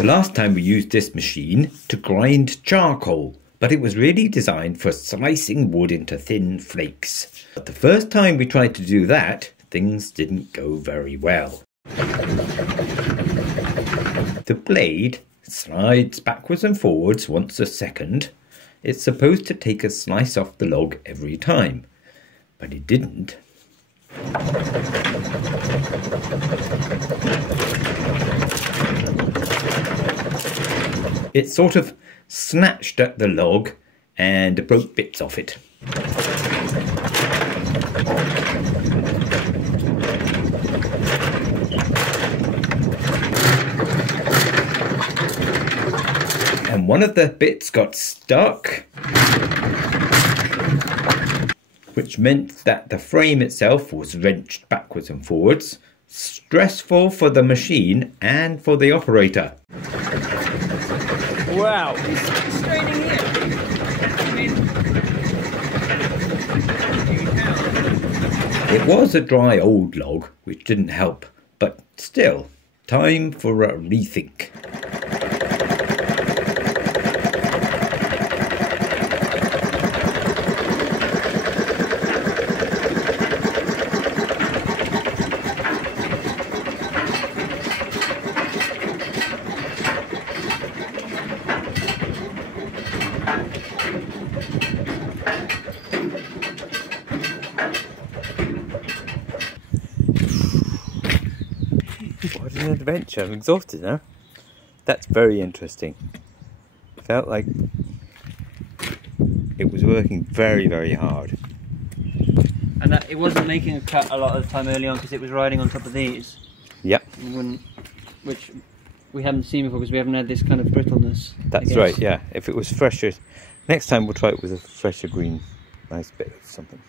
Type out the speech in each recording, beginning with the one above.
The last time we used this machine to grind charcoal, but it was really designed for slicing wood into thin flakes. But the first time we tried to do that, things didn't go very well. The blade slides backwards and forwards once a second. It's supposed to take a slice off the log every time, but it didn't. It sort of snatched at the log and broke bits off it. And one of the bits got stuck, which meant that the frame itself was wrenched backwards and forwards. Stressful for the machine and for the operator. Wow, he's straining here. It was a dry old log, which didn't help, but still, time for a rethink. What an adventure. I'm exhausted now. That's very interesting. Felt like it was working very, very hard. And that it wasn't making a cut a lot of the time early on because it was riding on top of these. Yep. Which we haven't seen before because we haven't had this kind of brittleness. That's right, yeah. If it was fresher, next time we'll try it with a fresher green, nice bit of something.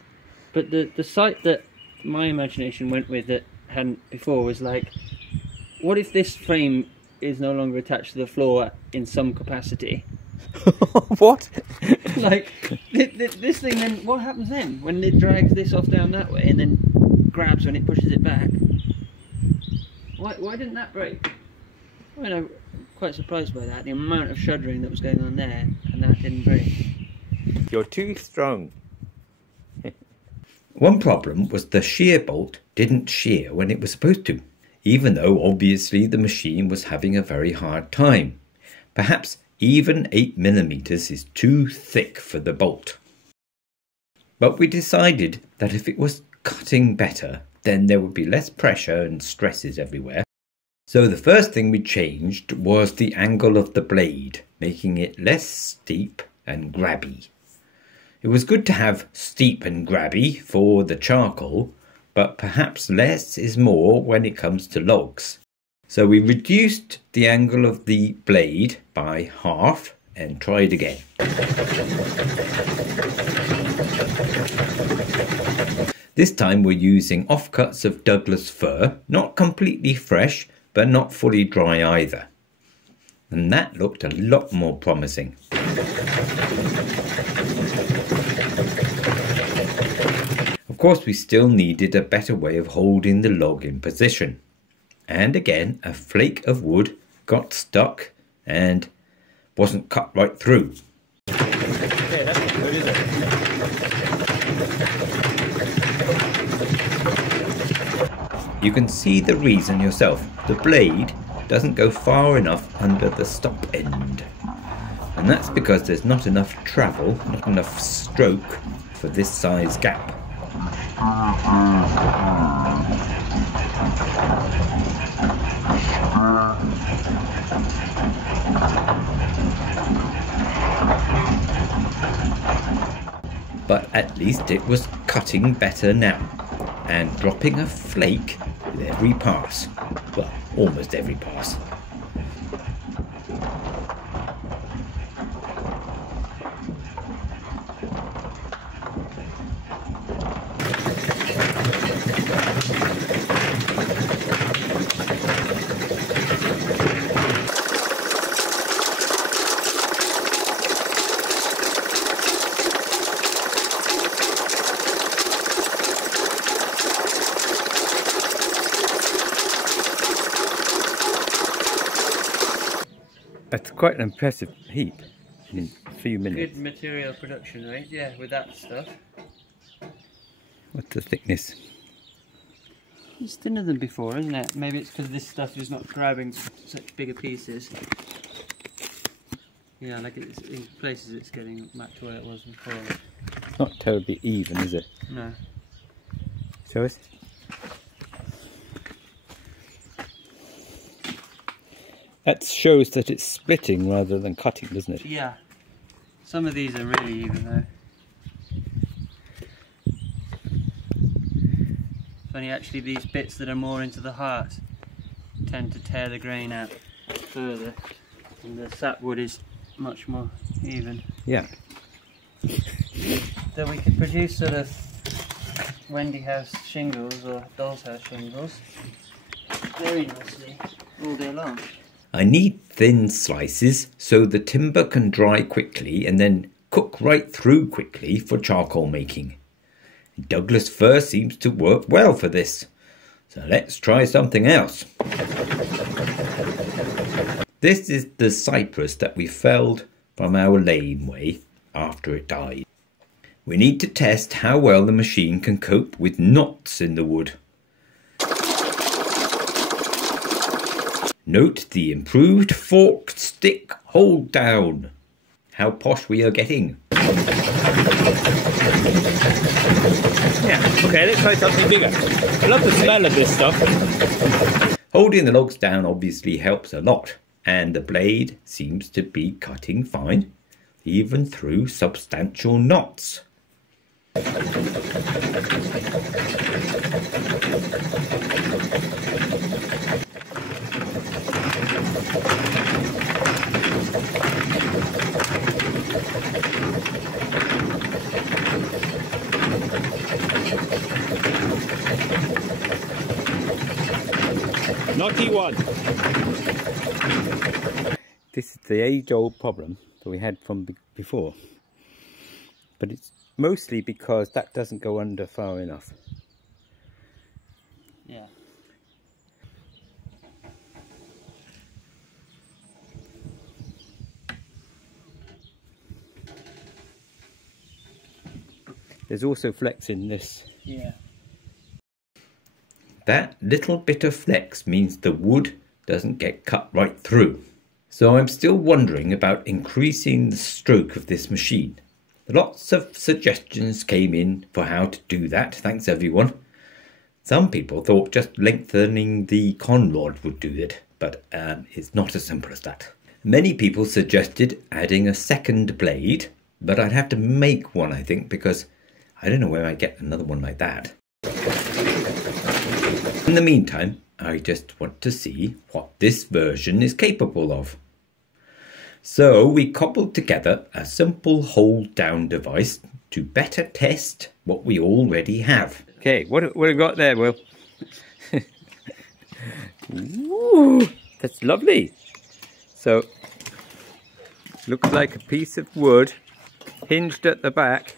But the site that my imagination went with that hadn't before was like, what if this frame is no longer attached to the floor in some capacity? What? Like, this thing then, what happens then? When it drags this off down that way and then grabs when it pushes it back? Why didn't that break? I mean, I'm quite surprised by that, the amount of shuddering that was going on there, and that didn't break. You're too strong. One problem was the shear bolt didn't shear when it was supposed to, even though obviously the machine was having a very hard time. Perhaps even 8mm is too thick for the bolt. But we decided that if it was cutting better, then there would be less pressure and stresses everywhere. So the first thing we changed was the angle of the blade, making it less steep and grabby. It was good to have steep and grabby for the charcoal, but perhaps less is more when it comes to logs. So we reduced the angle of the blade by half and tried again. This time we're using offcuts of Douglas fir, not completely fresh, but not fully dry either. And that looked a lot more promising. Of course, we still needed a better way of holding the log in position. And again, a flake of wood got stuck and wasn't cut right through. Okay, that's not good, is it? You can see the reason yourself. The blade doesn't go far enough under the stop end. And that's because there's not enough travel, not enough stroke for this size gap. But at least it was cutting better now, and dropping a flake with every pass. Well, almost every pass. That's quite an impressive heap in a few minutes. Good material production rate, yeah, with that stuff. What's the thickness? It's thinner than before, isn't it? Maybe it's because this stuff is not grabbing such bigger pieces. Yeah, like it's, in places it's getting back to where it was before. It's not terribly even, is it? No. Show us. That shows that it's splitting rather than cutting, doesn't it? Yeah. Some of these are really even though. It's only actually these bits that are more into the heart tend to tear the grain out further. And the sapwood is much more even. Yeah. So we could produce sort of Wendy house shingles or doll's house shingles very nicely all day long. I need thin slices so the timber can dry quickly and then cook right through quickly for charcoal making. Douglas fir seems to work well for this, so let's try something else. This is the cypress that we felled from our laneway after it died. We need to test how well the machine can cope with knots in the wood. Note the improved forked stick hold down. How posh we are getting. Yeah, okay, let's try something bigger. I love the smell of this stuff. Holding the logs down obviously helps a lot, and the blade seems to be cutting fine, even through substantial knots. Naughty one. This is the age-old problem that we had from before, but it's mostly because that doesn't go under far enough. Yeah. There's also flex in this. Yeah. That little bit of flex means the wood doesn't get cut right through. So I'm still wondering about increasing the stroke of this machine. Lots of suggestions came in for how to do that, thanks everyone. Some people thought just lengthening the con rod would do it, but it's not as simple as that. Many people suggested adding a second blade, but I'd have to make one, I think, because I don't know where I get another one like that. In the meantime, I just want to see what this version is capable of. So we cobbled together a simple hold down device to better test what we already have. Okay, what have we got there, Will? Ooh, that's lovely. So, looks like a piece of wood hinged at the back,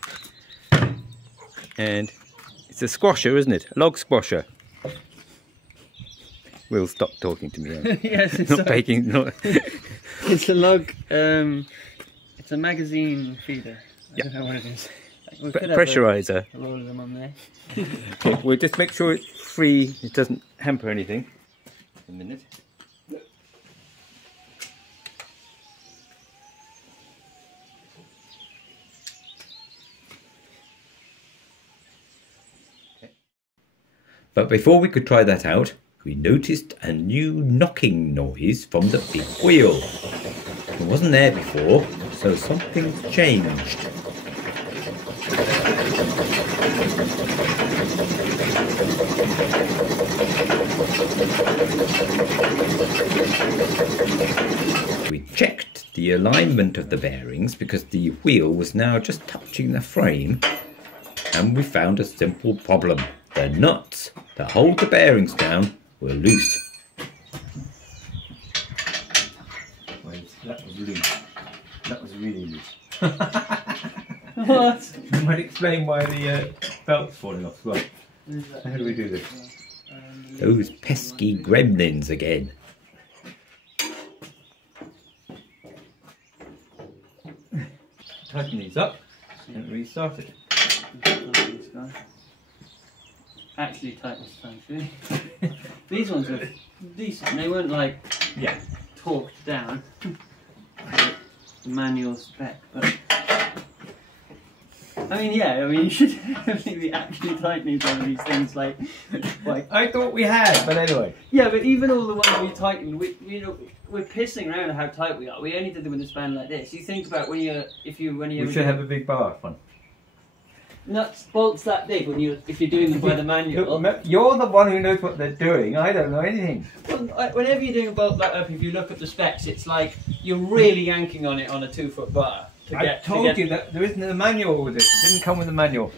and it's a squasher, isn't it? A log squasher. Will stop talking to me. Yes, it's Not baking. Not. It's a log. It's a magazine feeder. I don't know what it is. We could have Pressurizer. a roll of them on there. Okay, we'll just make sure it's free. It doesn't hamper anything. A minute. But before we could try that out, we noticed a new knocking noise from the big wheel. It wasn't there before, so something's changed. We checked the alignment of the bearings because the wheel was now just touching the frame, and we found a simple problem. The nuts that hold the bearings down were loose. Wait, that was loose. That was really loose. What? You might explain why the belt's falling off. Well, how do we do this? Those pesky gremlins again. tighten these up and restart it. Actually tight this time, really. These ones were decent. They weren't like torqued down. Manual spec, but I mean, you should definitely be actually tightening some of these things. Like I thought we had, but anyway. Yeah, but even all the ones we tightened, we're pissing around at how tight we are. We only did them with a span like this. You think about when you We should have a big bar one. Nuts bolts that big if you're doing them by the manual. Look, you're the one who knows what they're doing. I don't know anything. Whenever you're doing a bolt like up, if you look at the specs, it's like you're really yanking on it on a 2-foot bar. I told you that there isn't a manual with this. It didn't come with a manual.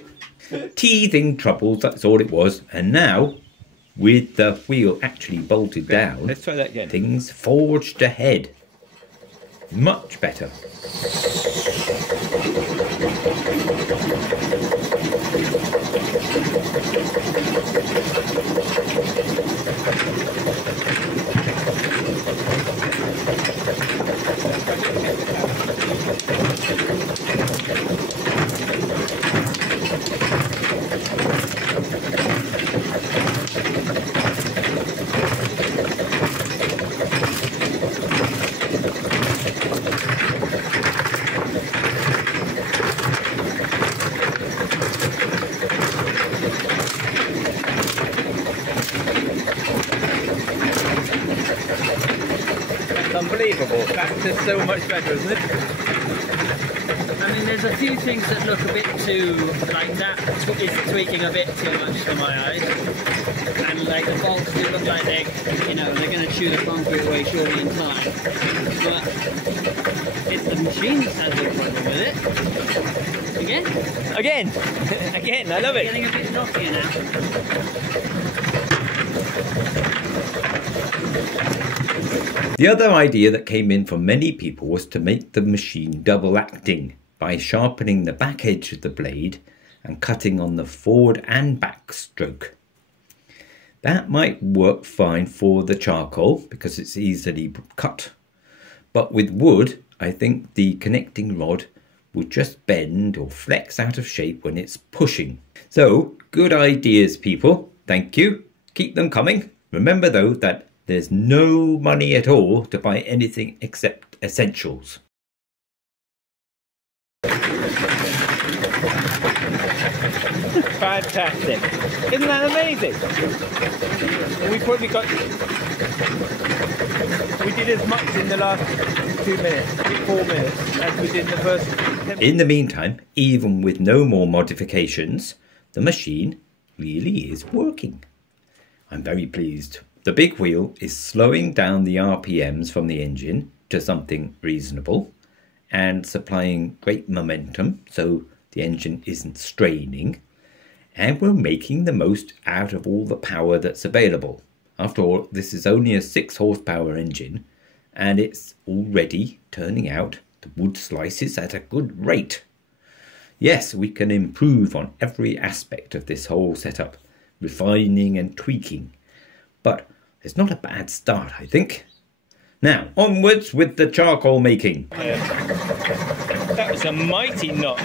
Teething troubles, that's all it was. And now, with the wheel actually bolted down, Let's try that again. Things forged ahead. Much better. Unbelievable. That's just so much better, isn't it? I mean, there's a few things that look a bit too, like that is tweaking a bit too much for my eyes. And like the bolts do look like they're going to chew the concrete away surely in time. But it's the machine that has a problem with it. Again? Again, I love it. Getting a bit knockier now. The other idea that came in from many people was to make the machine double acting by sharpening the back edge of the blade and cutting on the forward and back stroke. That might work fine for the charcoal because it's easily cut, but with wood I think the connecting rod would just bend or flex out of shape when it's pushing. So good ideas, people. Thank you. Keep them coming. Remember though that there's no money at all to buy anything except essentials. Fantastic. Isn't that amazing? We probably we did as much in the last 2 minutes, 4 minutes, as we did in the first 10 minutes. In the meantime, even with no more modifications, the machine really is working. I'm very pleased. The big wheel is slowing down the RPMs from the engine to something reasonable and supplying great momentum so the engine isn't straining, and we're making the most out of all the power that's available. After all, this is only a 6 horsepower engine and it's already turning out the wood slices at a good rate. Yes, we can improve on every aspect of this whole setup, refining and tweaking, but it's not a bad start, I think. Now, onwards with the charcoal making. That was a mighty knot.